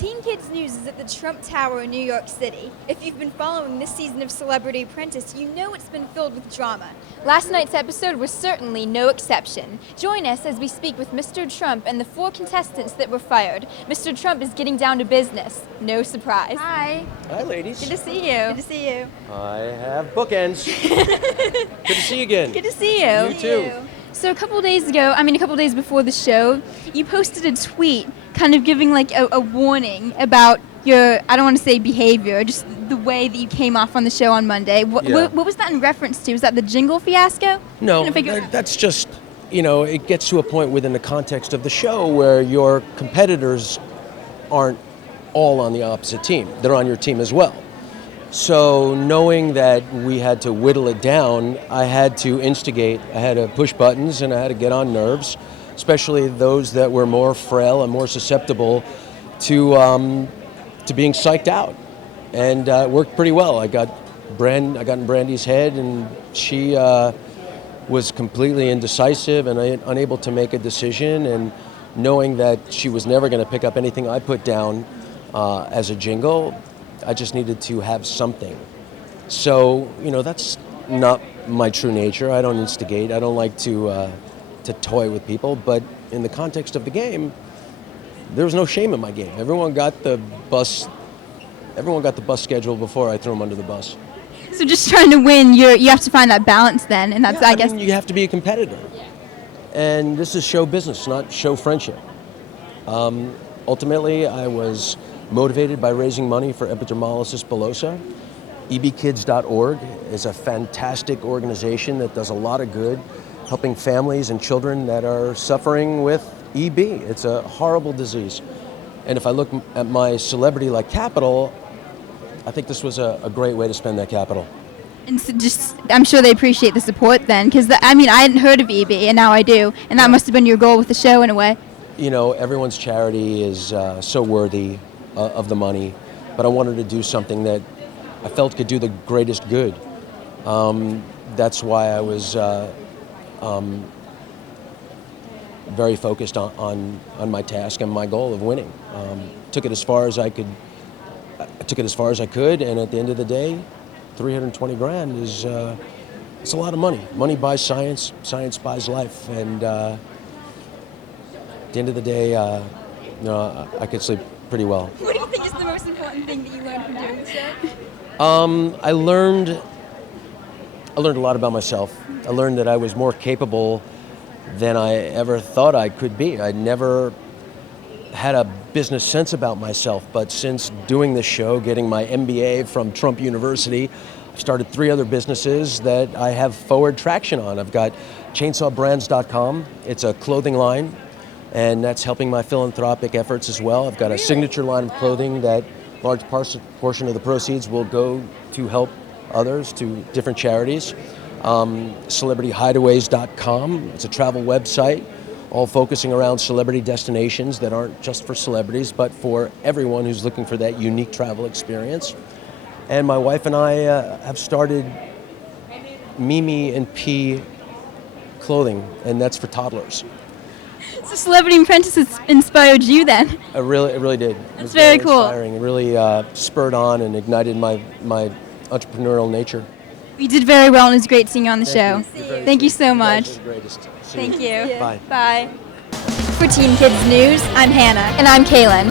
Teen Kids News is at the Trump Tower in New York City. If you've been following this season of Celebrity Apprentice, you know it's been filled with drama. Last night's episode was certainly no exception. Join us as we speak with Mr. Trump and the 4 contestants that were fired. Mr. Trump is getting down to business. No surprise. Hi. Hi, ladies. Good to see you. Good to see you. I have bookends. Good to see you again. Good to see you. You too. So a couple days before the show, you posted a tweet kind of giving like a warning about your, I don't want to say behavior, just the way that you came off on the show on Monday. What was that in reference to? Was that the jingle fiasco? No, that's just, it gets to a point within the context of the show where your competitors aren't all on the opposite team. They're on your team as well. So knowing that we had to whittle it down, I had to instigate, I had to push buttons, and I had to get on nerves, especially those that were more frail and more susceptible to being psyched out. And it worked pretty well. I got in Brandy's head, and she was completely indecisive and unable to make a decision. And knowing that she was never going to pick up anything I put down as a jingle, I just needed to have something. So, that's not my true nature. I don't instigate. I don't like to toy with people. But in the context of the game, there was no shame in my game. Everyone got the bus schedule before I threw them under the bus. So just trying to win, you have to find that balance then, and that's, I guess. You have to be a competitor. And this is show business, not show friendship. Ultimately, I was motivated by raising money for epidermolysis bullosa. ebkids.org is a fantastic organization that does a lot of good, helping families and children that are suffering with EB. It's a horrible disease. And if I look at my celebrity-like capital, I think this was a great way to spend that capital. And so I'm sure they appreciate the support then, because I hadn't heard of EB, and now I do, and that must have been your goal with the show in a way. Everyone's charity is so worthy of the money, but I wanted to do something that I felt could do the greatest good. That's why I was very focused on my task and my goal of winning. Took it as far as I could. And at the end of the day, $320,000 is it's a lot of money. Money buys science. Science buys life. And at the end of the day, I could sleep pretty well. What do you think is the most important thing that you learned from doing the show? I learned a lot about myself. I learned that I was more capable than I ever thought I could be. I never had a business sense about myself, but since doing this show, getting my MBA from Trump University, I've started 3 other businesses that I have forward traction on. I've got chainsawbrands.com. It's a clothing line, and that's helping my philanthropic efforts as well. I've got a signature line of clothing that large portion of the proceeds will go to help others, to different charities. CelebrityHideaways.com. It's a travel website, all focusing around celebrity destinations that aren't just for celebrities, but for everyone who's looking for that unique travel experience. And my wife and I have started Mimi and P clothing, and that's for toddlers. So Celebrity Apprentice has inspired you then? It really did. That's very cool. Inspiring. It really spurred on and ignited my entrepreneurial nature. You did very well, and it was great seeing you on the show. Thank you so much. You guys are the greatest. Thank you. Bye. Bye. For Teen Kids News, I'm Hannah. And I'm Cailin.